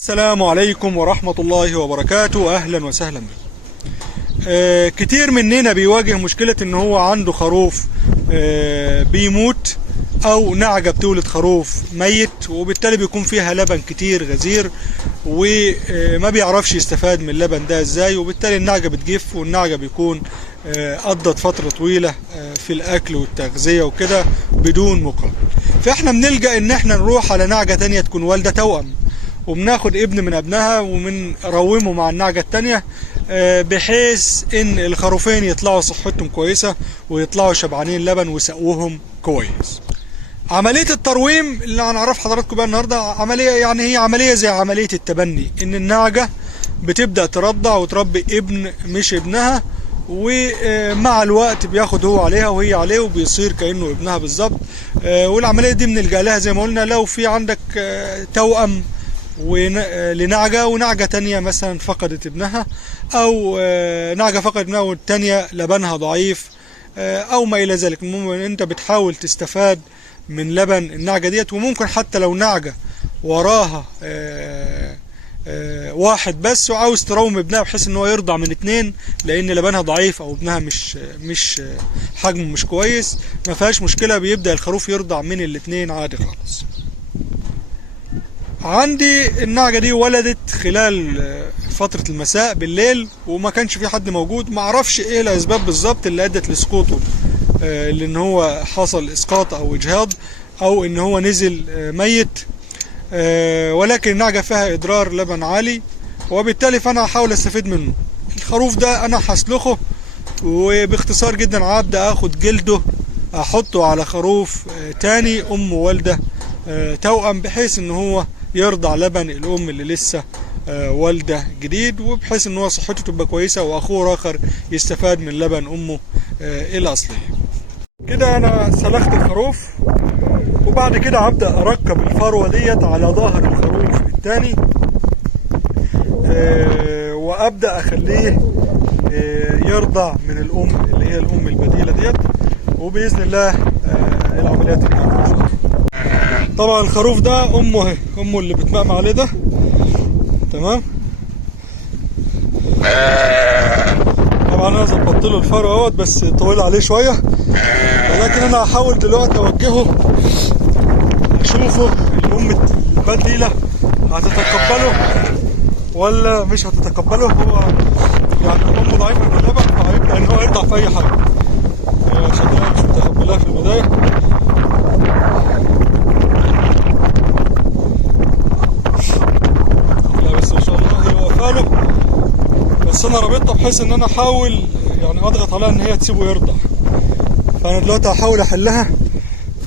السلام عليكم ورحمة الله وبركاته. أهلا وسهلا بكم. كتير مننا بيواجه مشكلة إن هو عنده خروف بيموت، أو نعجة بتولد خروف ميت، وبالتالي بيكون فيها لبن كتير غزير وما بيعرفش يستفاد من اللبن ده ازاي، وبالتالي النعجة بتجف، والنعجة بيكون قضت فترة طويلة في الأكل والتغذية وكده بدون مقابل. فإحنا بنلجأ إن إحنا نروح على نعجة تانية تكون والدة توأم، وبناخد ابن من ابنها وبنرومه مع النعجة التانية، بحيث ان الخروفين يطلعوا صحتهم كويسة ويطلعوا شبعانين لبن وسقوهم كويس. عملية الترويم اللي هنعرف حضراتكم بقى النهاردة عملية، يعني هي عملية زي عملية التبني، ان النعجة بتبدأ ترضع وتربي ابن مش ابنها، ومع الوقت بياخد هو عليها وهي عليه وبيصير كأنه ابنها بالظبط. والعملية دي بنلجأ لها زي ما قلنا لو في عندك توأم لنعجة، ونعجة تانية مثلا فقدت ابنها، او نعجة فقدت ابنها والتانية لبنها ضعيف، او ما الى ذلك. المهم ان انت بتحاول تستفاد من لبن النعجة ديت. وممكن حتى لو نعجة وراها واحد بس وعاوز تروم ابنها بحيث ان هو يرضع من اتنين، لان لبنها ضعيف او ابنها مش حجمه مش كويس، ما فيهاش مشكلة، بيبدأ الخروف يرضع من الاتنين عادي خالص. عندي النعجة دي ولدت خلال فترة المساء بالليل، وما كانش في حد موجود. ما اعرفش ايه الاسباب بالظبط اللي ادت لسقوطه، لان هو حصل اسقاط او اجهاض، او ان هو نزل ميت، ولكن النعجة فيها اضرار لبن عالي، وبالتالي فانا هحاول استفيد منه. الخروف ده انا هسلخه، وباختصار جدا هبدأ اخد جلده احطه على خروف تاني ام والدة توأم، بحيث ان هو يرضع لبن الام اللي لسه والده جديد، وبحيث ان هو صحته تبقى كويسه واخوه الاخر يستفاد من لبن امه الاصلي. كده انا سلخت الخروف، وبعد كده هبدا اركب الفروه ديت على ظهر الخروف الثاني، وابدا اخليه يرضع من الام اللي هي الام البديله ديت، وباذن الله العمليات تتم. طبعا الخروف ده امه اللي بتمام عليه ده، تمام. طبعا انا ظبطت له الفرو اهوت، بس طويل عليه شويه، ولكن انا هحاول دلوقتي اوجهه اشوفه الام البديله هتتقبله ولا مش هتتقبله. هو يعني الام ضعيفه في اللبن، فهيبدا ان هو يرضع في اي حاجه، عشان كده مش متقبلاه في البدايه. بس انا رابطها بحيث ان انا احاول يعني اضغط عليها ان هي تسيبه يرضع. فانا دلوقتي هحاول احلها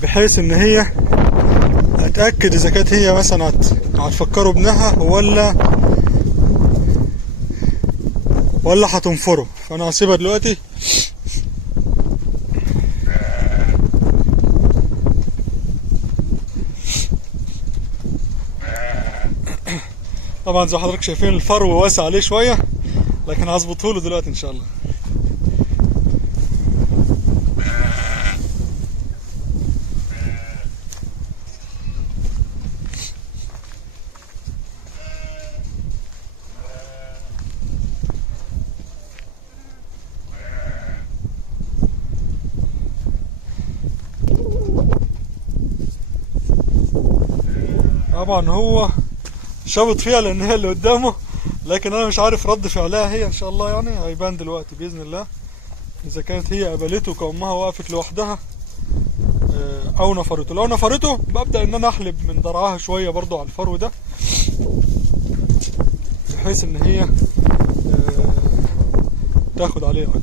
بحيث ان هي اتاكد اذا كانت هي مثلا هتفكره ابنها ولا هتنفره. فانا هسيبها دلوقتي. طبعا زي ما حضرتك شايفين الفرو واسع عليه شويه، لكن هظبطه له دلوقتي ان شاء الله. طبعا هو شبط فيها لان هي اللي قدامه، لكن انا مش عارف رد فعلها هي. ان شاء الله يعني هيبان دلوقتي باذن الله اذا كانت هي قبلته كأمها وقفت لوحدها او نفرته. لو نفرته ببدأ ان انا احلب من ضرعها شوية برضو على الفرو ده، بحيث ان هي تاخد عليه اكتر.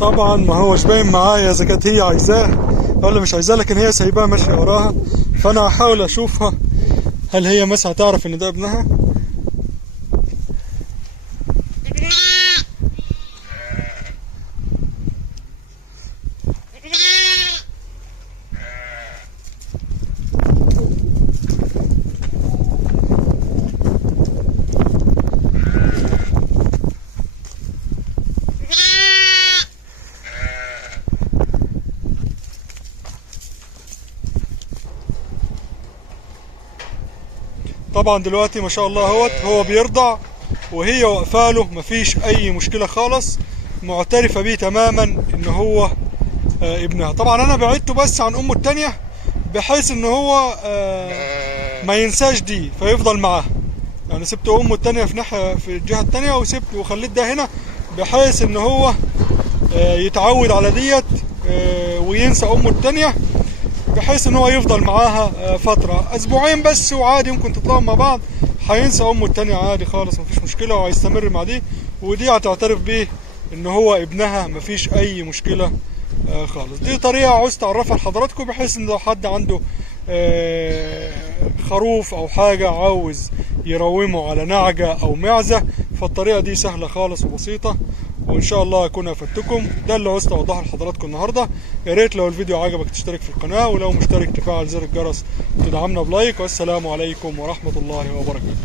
طبعا ما هوش باين معايا اذا كانت هي عايزاه ولا مش عايزاه، لكن هي سايباه ماشيه وراها، فانا هحاول اشوفها هل هي مثلا هتعرف ان ده ابنها. طبعا دلوقتي ما شاء الله هو بيرضع وهي واقفه له، مفيش اي مشكله خالص، معترفه بيه تماما ان هو ابنها. طبعا انا بعدته بس عن امه التانية بحيث ان هو ما ينساش دي فيفضل معاها. يعني سبت امه التانية في ناحيه في الجهه التانية وخليت ده هنا بحيث ان هو يتعود على ديت وينسى امه التانية، بحيث ان هو يفضل معاها فتره اسبوعين بس، وعادي ممكن تطلعوا مع بعض، هينسى امه التانية عادي خالص، مفيش مشكله، وهيستمر مع دي، ودي هتعترف بيه ان هو ابنها، مفيش اي مشكله خالص. دي طريقه عاوز اعرفها لحضراتكم، بحيث ان لو حد عنده خروف او حاجه عاوز يرومه على نعجه او معزه، فالطريقه دي سهله خالص وبسيطه، وان شاء الله اكون افدتكم. ده اللي عاوز اوضحه لحضراتكم النهارده. يا ريت لو الفيديو عجبك تشترك في القناه، ولو مشترك تفعل زر الجرس وتدعمنا بلايك. والسلام عليكم ورحمه الله وبركاته.